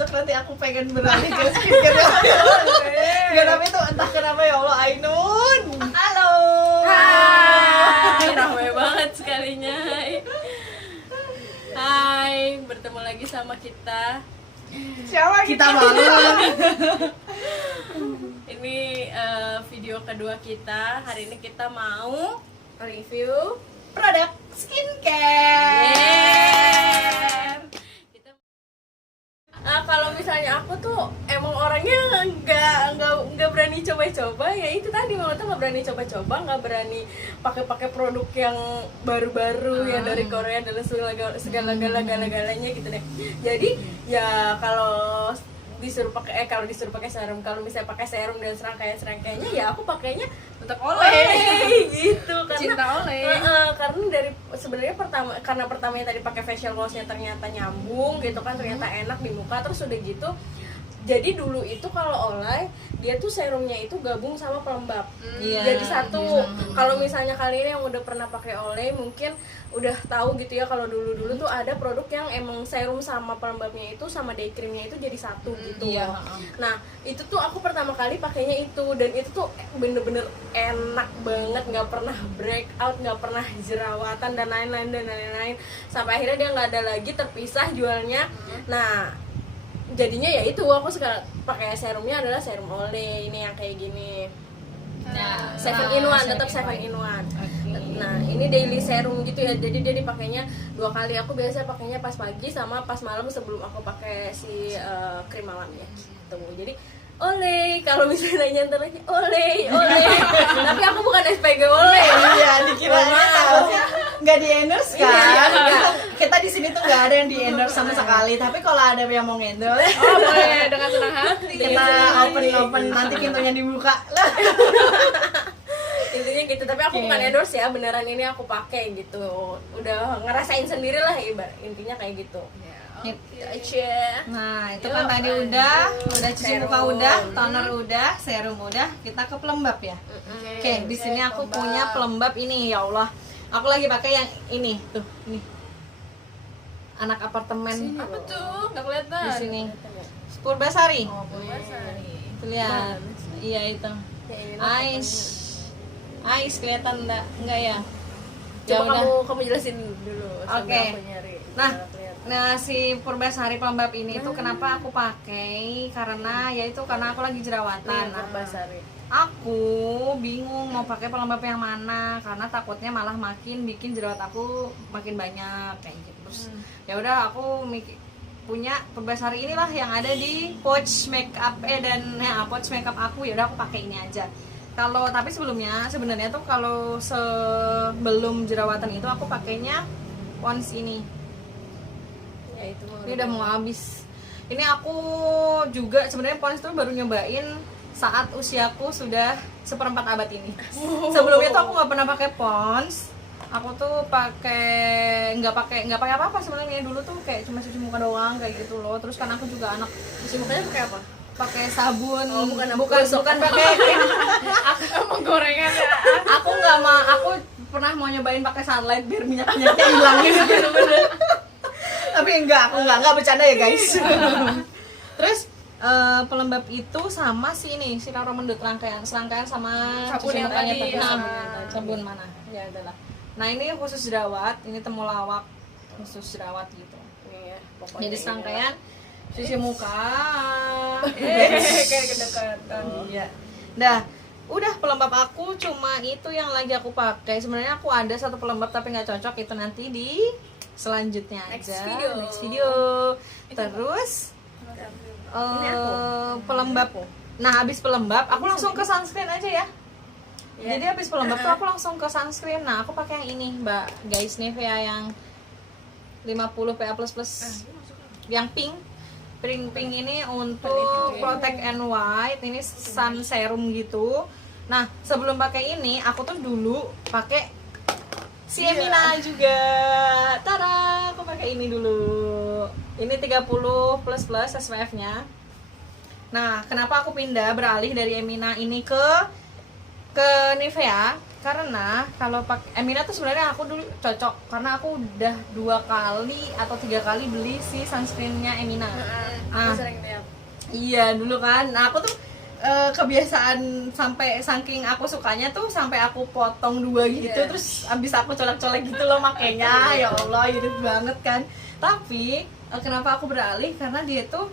cocok, nanti aku pengen beralih ke skincare. Gak, tapi itu entah kenapa ya Allah, Ainun. Halo. Hai, ramai banget sekalinya. Hai, bertemu lagi sama kita. Siapa kita malu? Ini video kedua kita. Hari ini kita mau review Produk skincare. Kita, kalau misalnya aku tuh emang orangnya nggak berani coba-coba, ya itu tadi Mama tuh nggak berani coba-coba, nggak berani pakai produk yang baru-baru yang dari Korea dan segala-galanya gitu deh. Jadi ya kalau disuruh pakai serum, kalau misalnya pakai serum dan serangkaiannya ya aku pakainya untuk oleh gitu, karena cinta oleh. karena dari sebenarnya pertamanya tadi pakai facial washnya ternyata nyambung gitu kan, ternyata enak di muka, terus udah gitu. Jadi dulu itu kalau oleh dia tuh serumnya itu gabung sama pelembab, jadi satu. Kalau misalnya kalian yang udah pernah pakai oleh mungkin udah tahu gitu ya, kalau dulu tuh ada produk yang emang serum sama pelembabnya itu sama day creamnya itu jadi satu gitu. Nah itu tuh aku pertama kali pakainya itu, dan itu tuh bener-bener enak banget, nggak pernah breakout, nggak pernah jerawatan dan lain-lain, sampai akhirnya dia nggak ada lagi, terpisah jualnya. Nah jadinya ya itu aku sekarang pakai serumnya adalah serum oleh ini yang kayak gini. Nah, 7-in-1, tetap 7-in-1. Nah, ini daily serum gitu ya. Jadi dia dipakainya 2 kali. Aku biasa pakainya pas pagi sama pas malam sebelum aku pakai si krim malamnya gitu. Jadi oleh, kalau misalnya nyantar lagi oleh. Tapi aku bukan SPG oleh. Iya, dikiranya takutnya nggak di endorse kan? Iya. Kita di sini tuh nggak ada yang di endorse sama sekali. Tapi kalau ada yang mau endorse, Boleh dengan senang hati. kita open nanti pintunya dibuka lah. Intinya gitu, tapi aku bukan endorse ya, beneran ini aku pakai gitu. Udah ngerasain sendiri lah, intinya kayak gitu. Aja. Nah, itu kan tadi udah cuci muka udah, toner udah, serum udah, kita ke pelembab ya. Oke, di sini aku punya pelembab ini, ya Allah. Aku lagi pakai yang ini tuh, nih. Anak apartemen Apa tuh? Nggak kelihatan. di sini. Purbasari. Purbasari. Tuh, lihat. Iya itu. Ais kelihatan enggak ya? Coba kamu jelasin dulu. Oke. Aku nyari. Nah, si Purbasari pelembab ini tuh kenapa aku pakai? Karena karena aku lagi jerawatan. Nah, Purbasari. aku bingung mau pakai pelembab yang mana karena takutnya malah makin bikin jerawat aku makin banyak kayak gitu. Terus ya udah aku punya Purbasari inilah yang ada di pouch makeup dan pouch makeup aku, ya udah aku pakai ini aja. Tapi sebenarnya tuh kalau sebelum jerawatan itu aku pakainya Pond's ini. Ya, itu Ini udah mau habis. Ini aku juga sebenarnya Pond's tuh baru nyobain saat usiaku sudah 1/4 abad ini. Sebelumnya tuh aku nggak pernah pakai Pond's. Aku tuh nggak pakai apa-apa sebenarnya. Dulu tuh kayak cuma cuci muka doang kayak gitu loh. Terus kan aku juga anak, cuci mukanya pakai apa? pakai sabun. bukan pakai Emang gorengan ya. aku pernah mau nyobain pakai sunlight biar minyak-minyaknya hilang gitu. Tapi aku enggak bercanda ya guys. Terus pelembab itu sama si Karo Mendut serangkaian sama Sabun cuci yang mukanya tadi, sabun mana? Ya adalah. Nah, ini khusus jerawat, ini temulawak khusus jerawat gitu. Iya, pokoknya Jadi serangkaian cuci muka. kayak kedekatan. Iya. Nah, udah pelembab aku cuma itu yang lagi aku pakai. Sebenarnya aku ada satu pelembab tapi nggak cocok, itu nanti di selanjutnya aja. Next video. Terus pelembab. Nah, habis pelembab aku langsung ke sunscreen aja ya. Jadi habis pelembab tuh aku langsung ke sunscreen. Nah, aku pakai yang ini, Mbak. Guys, Nivea yang 50 PA++. Yang pink ini untuk protect and white. Ini sun serum gitu. Nah, sebelum pakai ini aku tuh dulu pakai si Emina juga. Tada, aku pakai ini dulu. Ini 30++ SPF-nya. Nah, kenapa aku beralih dari Emina ini ke Nivea? Karena kalau pakai Emina tuh sebenarnya aku dulu cocok karena aku udah 2 kali atau 3 kali beli si sunscreennya Emina. Aku sering lihat. Iya dulu kan. Nah aku tuh kebiasaan sampai saking aku sukanya tuh sampai aku potong 2 gitu, Iya. terus abis aku colek-colek gitu loh makanya. Ya Allah irit banget kan. Tapi kenapa aku beralih karena dia tuh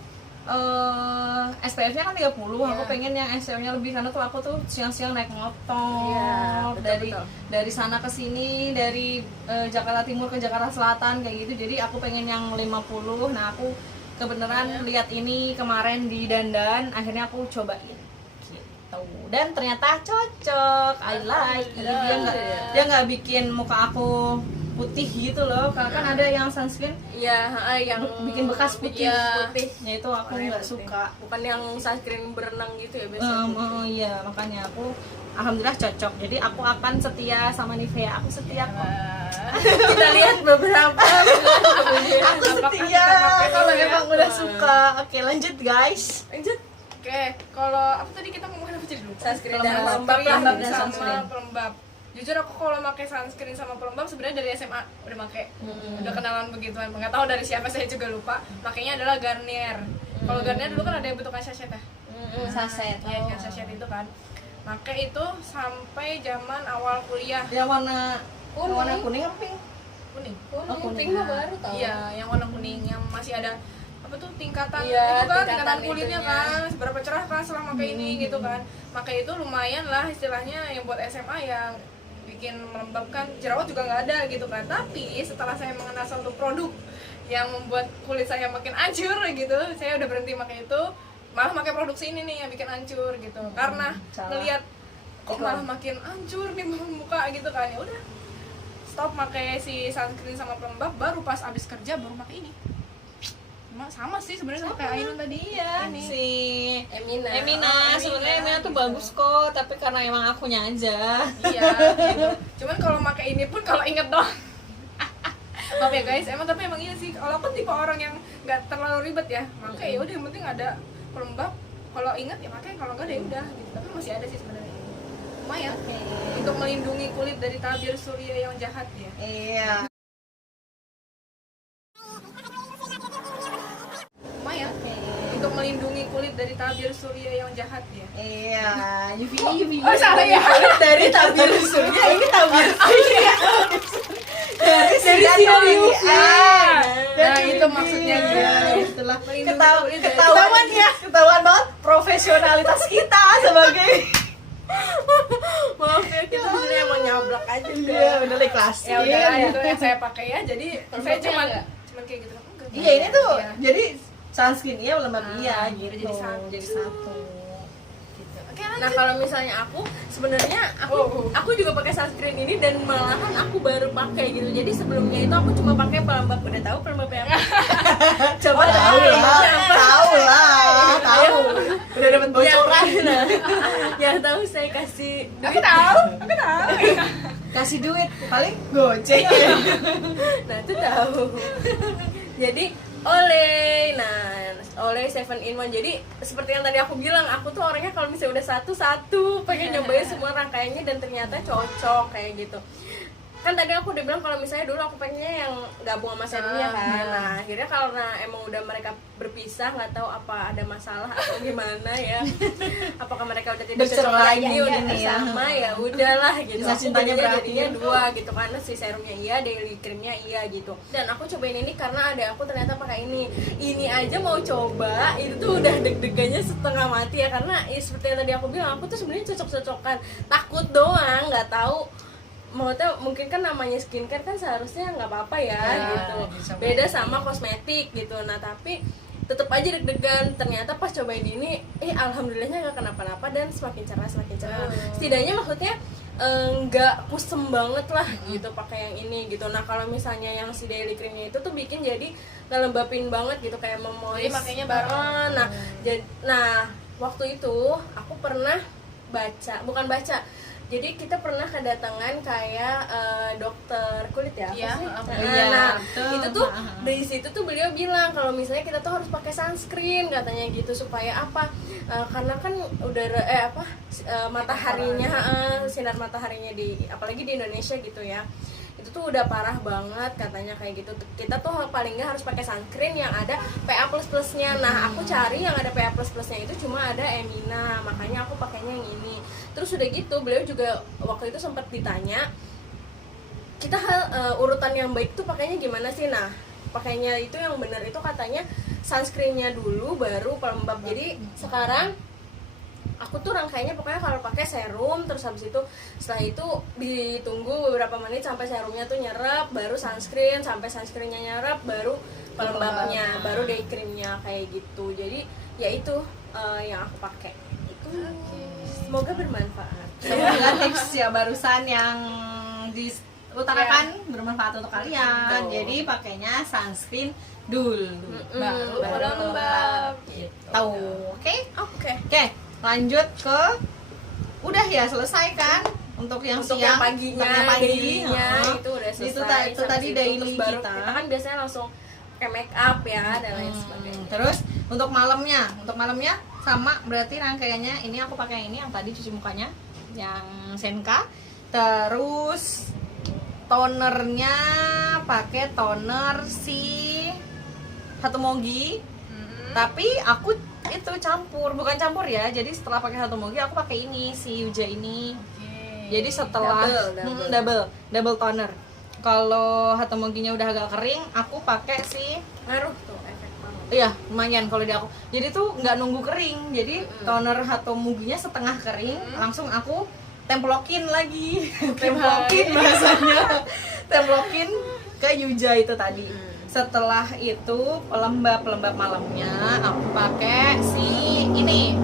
SPF-nya kan 30. Aku pengen yang SPF-nya lebih karena tuh aku tuh siang-siang naik motor Iya, betul. dari sana ke sini, dari Jakarta Timur ke Jakarta Selatan kayak gitu. Jadi aku pengen yang 50. Nah, aku kebenaran lihat ini kemarin di Dandan, akhirnya aku cobain gitu. Dan ternyata cocok. I like. Dia nggak bikin muka aku putih gitu loh. Karena kan ada yang sunscreen Iya, yang bikin bekas putih. Iya, putih. Ya itu aku Warnanya nggak putih. suka. Bukan yang sunscreen berenang gitu ya biasanya. Iya, makanya aku alhamdulillah cocok. Jadi aku akan setia sama Nivea. Aku setia kok. Kita lihat beberapa Aku setia kalau emang udah suka. Oke, lanjut guys. lanjut. Oke, kalau apa tadi kita ngomongin apa jadi lupa? Sunscreen Pelembab. dan Pelembab dan sama sunscreen. pelembab. Jujur aku kalau pakai sunscreen sama pelembab sebenarnya dari SMA udah pakai. Udah kenalan begituan. Nggak tahu dari siapa saya juga lupa. Makanya adalah Garnier. Kalau Garnier dulu kan ada yang bentukan sachet ya. Saset. Ya, yang sachet itu kan. Pakai itu sampai zaman awal kuliah. Yang warna Kuning. kuning apa pink? Kuning. kuning. Pink mah baru tau. Iya, yang warna kuning yang masih ada apa tuh tingkatan Iya, itu kan tingkatan tingkatan kulitnya itunya. kan seberapa cerah kan setelah pakai ini gitu kan. Pakai itu lumayan lah istilahnya yang buat SMA yang bikin melembabkan, jerawat juga nggak ada gitu kan. Tapi setelah saya mengenal satu produk yang membuat kulit saya makin hancur gitu, saya udah berhenti pakai itu, malah pakai produksi ini nih yang bikin hancur gitu. Karena salah. ngelihat kok malah makin hancur nih muka gitu kan, ya udah stop pakai si sunscreen sama pelembab, baru pas abis kerja baru pakai ini. Sama sih sebenarnya sama kayak Ainun tadi. Iya, Ini. si Emina. Emina. Sebenarnya Emina tuh gitu. bagus kok, tapi karena emang akunya aja. Iya, gitu. Cuman kalau pakai ini pun kalau inget doang. Maaf ya guys, tapi emang iya sih. Kalau aku tipe orang yang nggak terlalu ribet ya, pakai ya udah yang penting ada pelembab. Kalau inget ya pakai, kalau nggak ada ya udah. Gitu. Tapi masih ada sih sebenarnya. Lumayan untuk melindungi kulit dari tabir surya yang jahat ya. Iya. Lumayan untuk melindungi kulit dari tabir surya yang jahat ya. Iya, UV. Oh, salah ya. Dari tabir surya, ini tabir surya. Dari sinar UVA. Nah, itu maksudnya dia. Itulah Melindungi kulit dari- ketahuan banget profesionalitas kita sebagai Maaf ya, kita sebenarnya emang nyablak aja iya udah ikhlas. Ya udah itu yang saya pakai ya. Jadi saya cuman kayak gitu. Enggak. Iya ini tuh Iya. jadi sunscreen iya pelembab iya gitu. jadi satu. Jadi satu. Oke, lanjut. Nah kalau misalnya aku sebenarnya aku juga pakai sunscreen ini dan malahan aku baru pakai gitu. Jadi sebelumnya itu aku cuma pakai pelembab. Udah tahu pelembab apa? Coba Tahu lah. Udah dapat bocoran. Yang tahu saya kasih Aku tahu. Kasih duit paling goceng. Nah itu tahu. Jadi Olay, nah Olay 7-in-1. Jadi seperti yang tadi aku bilang, aku tuh orangnya kalau misalnya udah satu pengen nyobain semua rangkaiannya dan ternyata cocok kayak gitu. Kan tadi aku udah bilang kalau misalnya dulu aku pengennya yang gabung sama serumnya kan. Nah akhirnya karena emang udah mereka berpisah, nggak tahu apa ada masalah atau gimana ya. Apakah mereka udah tidak cocok Bercerai lagi, ya, udah ini ya. bersama ya udahlah gitu. Kisah Aku cintanya belinya berakhir. jadinya 2 gitu karena si serumnya iya, daily creamnya iya gitu. Dan aku cobain ini karena ada aku ternyata pakai ini aja mau coba itu tuh udah deg-degannya setengah mati ya karena ya, seperti yang tadi aku bilang aku tuh sebenarnya cocok-cocokan, takut doang nggak tahu mau tahu mungkin kan namanya skincare kan seharusnya nggak apa-apa ya, gitu dicoba. beda sama kosmetik gitu. Nah tapi tetap aja deg-degan, ternyata pas cobain ini alhamdulillahnya nggak kenapa-napa dan semakin cerah setidaknya maksudnya nggak kusem banget lah gitu pakai yang ini gitu. Nah kalau misalnya yang si daily creamnya itu tuh bikin jadi ngelembapin banget gitu kayak memois. Jadi makanya bareng. Nah waktu itu aku pernah bukan baca Jadi kita pernah kedatangan kayak dokter kulit ya, apa Iya, sih? iya, Nah, betul. itu tuh dari situ tuh beliau bilang kalau misalnya kita tuh harus pakai sunscreen katanya gitu, supaya apa? Karena kan udara mataharinya, sinar mataharinya di apalagi di Indonesia gitu ya, itu tuh udah parah banget katanya kayak gitu. Kita tuh paling nggak harus pakai sunscreen yang ada PA+++. Nah, aku cari yang ada PA+++ itu cuma ada Emina, makanya aku pakainya yang ini. Terus udah gitu beliau juga waktu itu sempat ditanya kita urutan yang baik tuh pakainya gimana sih. Nah, pakainya itu yang benar itu katanya sunscreennya dulu baru pelembab. Jadi sekarang aku tuh rangkaiannya pokoknya kalau pakai serum, terus habis itu setelah itu ditunggu beberapa menit sampai serumnya tuh nyerap, baru sunscreen, sampai sunscreennya nyerap, baru pelembabnya, baru day creamnya kayak gitu. Jadi ya itu yang aku pakai itu. Semoga bermanfaat. Semoga tips ya barusan yang diutarakan bermanfaat untuk kalian. Betul. Jadi pakainya sunscreen dulu, Baru pelembab. gitu. Tahu, oke? Oke. Oke, lanjut ke udah ya selesai kan untuk yang Untuk siang, yang paginya, untuk yang pagi, dailynya itu udah selesai. itu tadi Sampai situ, daily terus baru kita. kan biasanya langsung pakai make up ya dan lain sebagainya. Terus untuk malamnya sama berarti rangkaiannya ini aku pakai ini yang tadi cuci mukanya yang Senka. Terus tonernya pakai toner si Hatomogi. Tapi aku itu bukan campur ya. Jadi setelah pakai Hatomogi aku pakai ini si Yuja ini. Jadi setelah double toner. Kalau Hatomoginya udah agak kering, aku pakai si Ngaruh tuh efek banget. iya lumayan kalau di aku. Jadi tuh nggak nunggu kering. Jadi toner Hatomoginya setengah kering, langsung aku templokin lagi. Templokin bahasanya. Templokin ke Yuja itu tadi. Setelah itu pelembab malamnya aku pakai si ini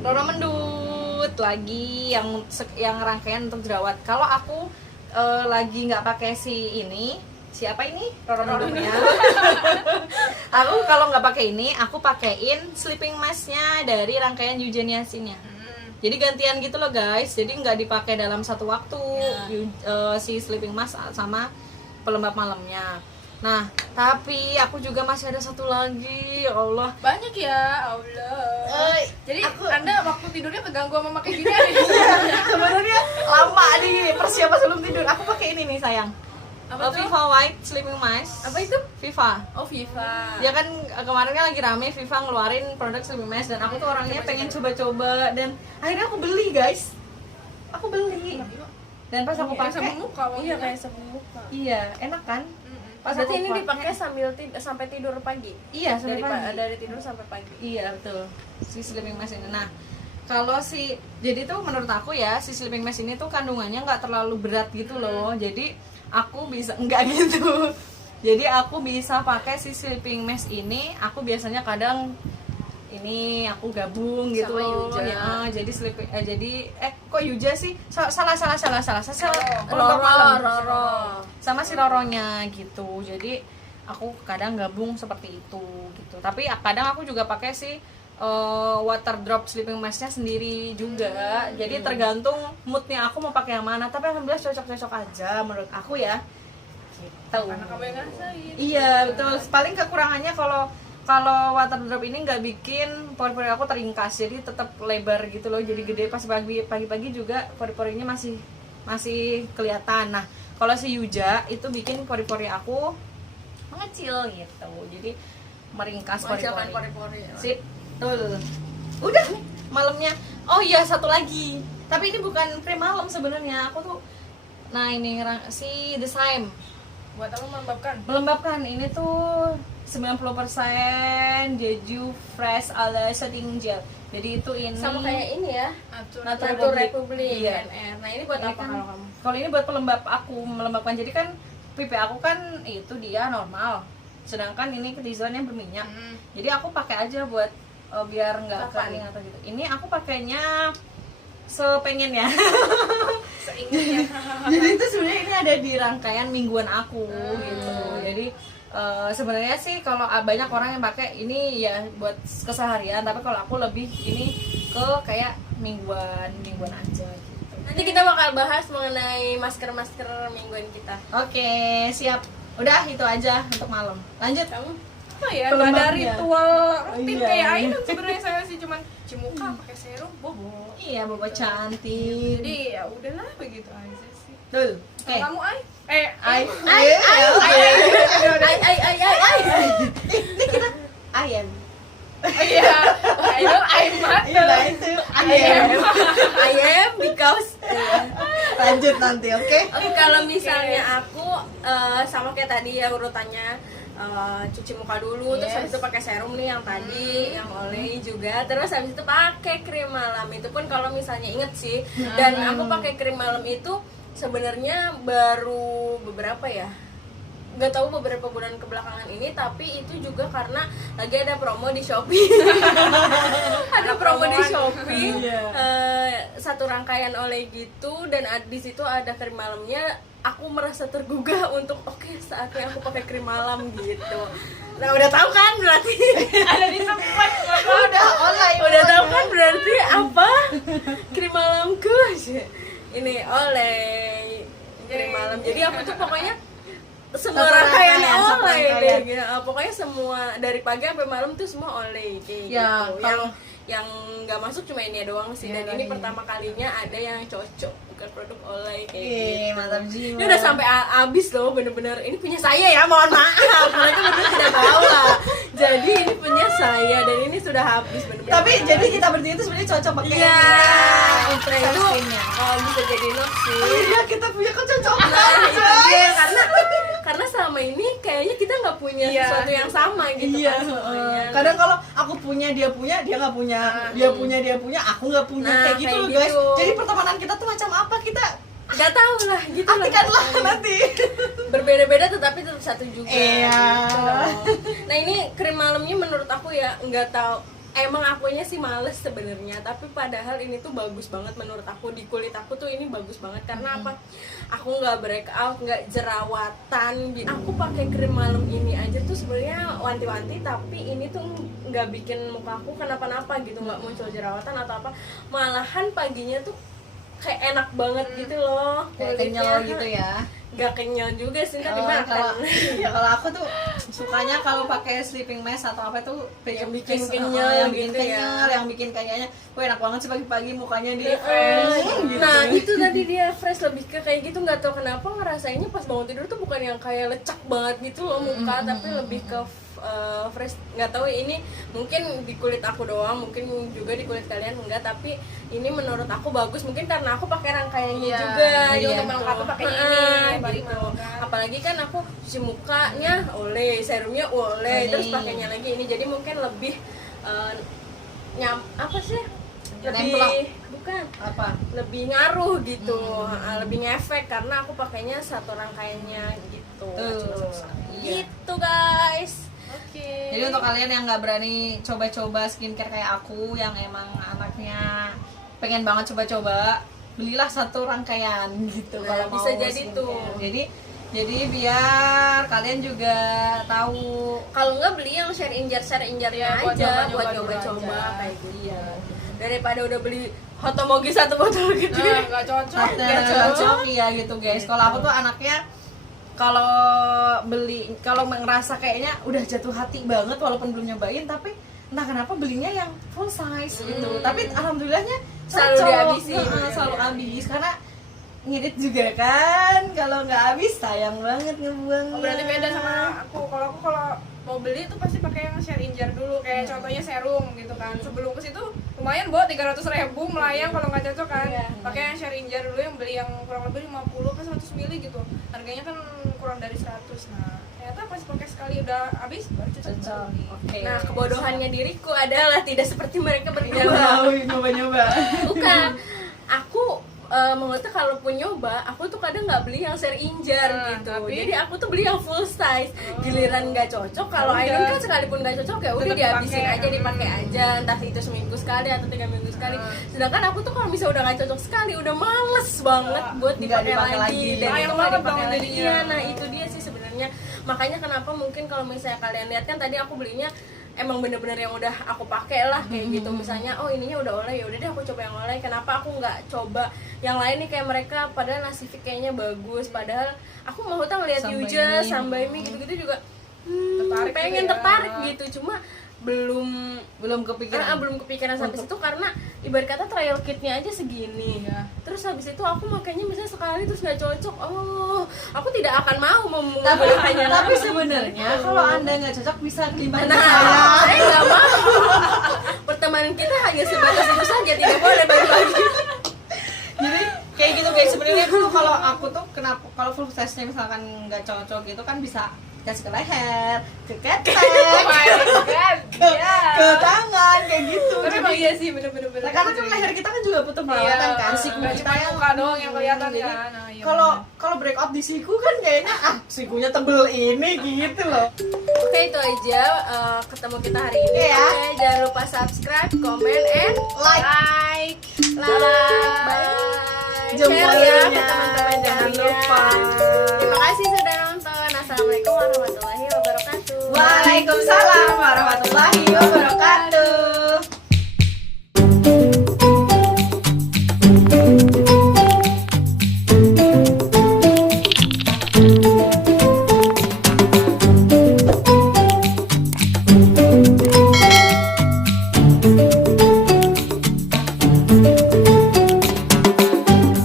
Roro Mendut lagi yang rangkaian untuk jerawat. Kalau aku lagi nggak pakai si ini, siapa ini Roro Mendutnya? Aku kalau nggak pakai ini, aku pakein sleeping masknya dari rangkaian Eugeniasinnya. Jadi gantian gitu loh guys. Jadi nggak dipakai dalam satu waktu si sleeping mask sama pelembab malamnya. Nah, tapi aku juga masih ada satu lagi, ya Allah. Banyak ya, Allah. Jadi Anda waktu tidurnya keganggu sama pakai gini Sebenarnya lama nih persiapan sebelum tidur. Aku pakai ini nih sayang. Apa tuh? Viva White Sleeping Mask. Apa itu? Viva. Oh, Viva. Ya kan kemarin kan lagi rame Viva ngeluarin produk sleeping mask dan aku tuh orangnya pengen coba-coba dan akhirnya aku beli guys. Aku beli. Dan pas aku Sama pakai, muka Iya kayak sabun muka. iya enak kan? Pas Berarti aku ini pakai- dipakai sampai tidur pagi. Iya sampai pagi. Dari tidur sampai pagi. Iya betul, si sleeping mask ini. Nah, kalau jadi tuh menurut aku ya si sleeping mask ini tuh kandungannya nggak terlalu berat gitu loh. Jadi aku bisa nggak gitu. Jadi aku bisa pakai si sleeping mask ini. Aku biasanya kadang ini aku gabung gitu Sama loh. Yuja. Ya, jadi kok Yuja sih? Salah. Roro. Sama si Roronya gitu. Jadi aku kadang gabung seperti itu gitu. Tapi kadang aku juga pakai si water drop sleeping masknya sendiri juga. Jadi tergantung moodnya aku mau pakai yang mana. Tapi alhamdulillah cocok-cocok aja menurut aku ya. Gitu. Karena kamu yang ngerasain. Iya betul. Paling kekurangannya kalau water drop ini nggak bikin pori-pori aku teringkas, jadi tetap lebar gitu loh, jadi gede. Pas pagi-pagi juga pori-porinya masih kelihatan. Nah kalau si Yuja itu bikin pori-pori aku mengecil gitu, jadi meringkas pori-pori. Sip, betul. Udah malamnya. Oh iya satu lagi, tapi ini bukan pre malam sebenarnya. Aku tuh, nah ini si The Same Buat apa melembabkan? melembabkan ini tuh 90% Jeju Fresh ala setting gel. Jadi itu ini Sama kayak ini ya. Natur Natur Republic. Republik. Iya. NR. Nah, ini buat Ini apa kan- kalau kamu? Kalau ini buat pelembab aku, melembabkan. Jadi kan pipi aku kan itu dia normal, sedangkan ini ketizuannya berminyak. Jadi aku pakai aja buat biar nggak Kapan? kering atau gitu. Ini aku pakainya sepengen ya. Seingatnya. Jadi itu sebenarnya ini ada di rangkaian mingguan aku gitu. Jadi sebenarnya sih kalau banyak orang yang pakai ini ya buat keseharian, tapi kalau aku lebih ini ke kayak mingguan aja gitu. Nanti kita bakal bahas mengenai masker mingguan kita. Oke, siap. Udah itu aja untuk malam. Lanjut. Kamu? apa ya, nggak ada Pelembabnya. ritual rutin Iya. kayak Ainun sebenarnya. Saya sih cuman cuci muka pakai serum, bobo. Iya, Bobo cantik. Jadi ya udahlah begitu aja sih. Dul. Kalau Oke. kamu Ai. Ai. Ai. Ini kita ayam. Iya, Ainun Aimat. Iya, itu ayam. Ayam because Lanjut nanti, oke? Oke, kalau misalnya aku sama kayak tadi ya urutannya, cuci muka dulu, terus Yes. habis itu pakai serum nih yang tadi, yang oleh juga, terus habis itu pakai krim malam. Itu pun kalau misalnya inget sih. Dan aku pakai krim malam itu sebenarnya baru beberapa ya, nggak tahu beberapa bulan kebelakangan ini, tapi itu juga karena lagi ada promo di Shopee. Ada promo di Shopee, satu rangkaian oleh gitu, dan di situ ada krim malamnya. Aku merasa tergugah untuk oke, saatnya aku pakai krim malam gitu. Nah, udah tahu kan berarti Ada di sempat Udah online. udah tahu kan berarti apa krim malamku ini oleh krim malam. Jadi aku tuh pokoknya semua Satu rangkaian rangkaian, satu oleh rangkaian. deh gitu. Pokoknya semua dari pagi sampai malam tuh semua oleh kayak Ya, gitu. kalau- Yang nggak masuk cuma ini doang sih, Iya, dan ini tadi. pertama kalinya ada yang cocok bukan produk oleh kayak Ih, gitu. mantap jiwa. Ini udah sampai habis loh, bener-bener ini punya saya ya, mohon maaf mereka bener tidak tahu lah. Jadi ini punya saya dan ini sudah habis bener-bener. Tapi jadi kita bertiga itu sebenarnya cocok pakai iya, untuk itu sunscreennya. bisa jadi note sih. Iya, kita punya kecocokan. Nah, itu guys. dia, karena selama ini kayaknya kita nggak punya Iya. sesuatu yang sama gitu Iya, kan semuanya. kadang kalau aku punya, dia nggak punya, dia punya, aku nggak punya, Nah, kayak gitu kayak loh guys. gitu. Jadi pertemanan kita tuh macam apa, kita Nggak tahu lah gitu lah. artikanlah nanti. Berbeda-beda tetapi tetap satu juga. Iya. Gitu loh. Nah, ini krim malamnya menurut aku ya nggak tahu. Emang akunya sih males sebenarnya, tapi padahal ini tuh bagus banget menurut aku. Di kulit aku tuh ini bagus banget karena apa? Aku nggak breakout, nggak jerawatan gitu. Aku pakai krim malam ini aja tuh sebenarnya wanti-wanti, tapi ini tuh nggak bikin muka aku kenapa-napa gitu, nggak muncul jerawatan atau apa. Malahan paginya tuh kayak enak banget gitu loh. Kayak kulitnya. kenyal gitu ya. Gak kenyal juga sih, ntar Oh, kalau dimakan. ya kalau aku tuh sukanya kalau pakai sleeping mask atau apa tuh Yang face, bikin kenyal yang bikin gitu ya. kenyal, yang bikin kayaknya, wah enak banget sih pagi-pagi mukanya di gitu. Nah itu tadi dia fresh, lebih ke kayak gitu. Nggak tahu kenapa ngerasainnya pas bangun tidur tuh bukan yang kayak lecak banget gitu loh muka, tapi lebih ke fresh. Nggak tahu ini mungkin di kulit aku doang, mungkin juga di kulit kalian enggak, tapi ini menurut aku bagus. Mungkin karena aku pakai rangkaiannya Iya, juga jadi gitu. untuk melengkapi pakainya ini, Heeh, balik gitu. melengkapi. Apalagi kan aku cuci mukanya oleh, serumnya oleh, terus pakainya lagi ini, jadi mungkin lebih apa sih, lebih Nempel. bukan Apa? lebih ngaruh gitu, lebih ngefek karena aku pakainya satu rangkaiannya gitu. Iya. Gitu guys. Oke. Jadi untuk kalian yang nggak berani coba-coba skincare kayak aku, yang emang anaknya pengen banget coba-coba, belilah satu rangkaian gitu. Nah, kalau bisa mau jadi skincare. tuh. Jadi biar kalian juga tahu. Kalau nggak beli yang share injarnya Iya, buat aja, nyoba-nyoba buat dulu coba-coba aja. kayak gitu. Iya. Daripada udah beli Hotomogi satu botol gitu. Nah, nggak cocok. Nggak cocok iya gitu guys. Kalau aku tuh anaknya kalau beli, kalau ngerasa kayaknya udah jatuh hati banget walaupun belum nyobain, tapi entah kenapa belinya yang full size gitu. Tapi alhamdulillahnya Selalu cocok. dihabisin. Heeh, selalu habis karena ngirit juga kan. Kalau nggak habis sayang banget ngebuang. Oh, berarti beda sama aku. Kalau mau beli tuh pasti pakai yang share injar dulu, kayak contohnya serum gitu kan. Sebelum ke situ lumayan 300.000 melayang kalau nggak cocok kan. Iya. Pakai yang share injar dulu, yang beli yang kurang lebih 50 ke 100 ml gitu. Harganya kan kurang dari 100. Nah, ternyata pas pakai sekali udah habis baru cocok. Cocok. Oke. Nah, kebodohannya diriku adalah tidak seperti mereka berdua. nyoba-nyoba. Bukan, aku menurutnya kalau pun nyoba, aku tuh kadang nggak beli yang share injar Nah, gitu. tapi- Jadi aku tuh beli yang full size. Giliran nggak cocok, kalau Udah. Ainun kan sekalipun nggak cocok ya udah Tetep dihabisin dipakai. aja, dipakai aja, entah itu seminggu sekali atau 3 minggu sekali. Sedangkan aku tuh kalau misalnya udah nggak cocok sekali, udah males banget buat Nggak dipakai dipakai lagi. lagi. Dan Sayang itu nggak banget dipakai dong lagi. jadinya. Iya, nah itu dia sih sebenarnya. Makanya kenapa mungkin kalau misalnya kalian lihat kan tadi aku belinya emang bener-bener yang udah aku pakai lah kayak gitu. Misalnya oh ininya udah olay, ya udah deh aku coba yang olay. Kenapa aku nggak coba yang lain nih kayak mereka, padahal nasi Fik kayaknya bagus, padahal aku mau ngeliat Sambai Yuja, mie. Sambai mie gitu-gitu juga Tertarik pengen gitu ya. tertarik gitu, cuma belum belum kepikiran sampai situ karena ibarat kata trial kitnya aja segini. Iya. Terus habis itu aku makanya misalnya sekali terus nggak cocok, oh aku tidak akan mau tapi menggunakannya tapi lagi. sebenarnya kalau anda nggak cocok bisa limbah Nah, saya nggak mau. Pertemanan kita hanya sebatas itu saja, tidak boleh bagi-bagi. Jadi kayak gitu guys, sebenarnya tuh kalau aku tuh kenapa kalau full size-nya misalkan nggak cocok gitu kan bisa kasih ke leher, ke ketek, Oh my god. Iya. ke tangan kayak gitu. Tapi emang iya sih bener-bener. Nah, karena kan leher kita kan juga butuh perawatan kan, siku nggak kita cuma yang muka doang yang kelihatan jadi kan. Nah, iya kalau breakout di siku kan kayaknya sikunya tebel ini gitu loh. Oke, itu aja ketemu kita hari ini. Iya. Oke, jangan lupa subscribe, comment, and Like, like. bye. Share ya jempolnya ke teman-teman jangan kalian. lupa. Terima kasih sudah nonton. Assalamualaikum warahmatullahi wabarakatuh. Waalaikumsalam warahmatullahi